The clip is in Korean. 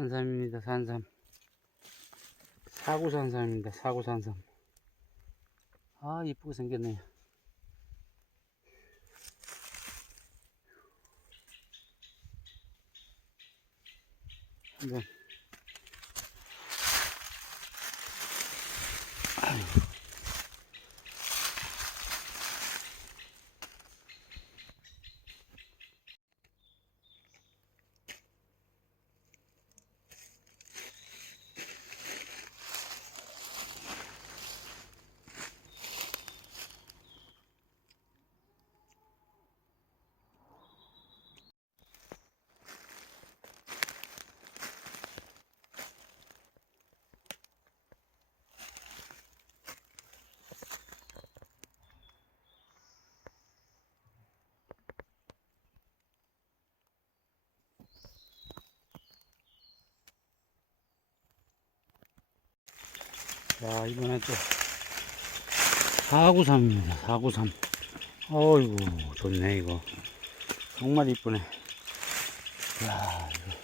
산삼입니다. 산삼. 사구산삼입니다. 사구산삼. 아, 이쁘게 생겼네요. 한번. 아이고. 자, 이번에 또 사구삼입니다. 사구삼. 어이구, 좋네, 이거. 정말 이쁘네. 야, 이거.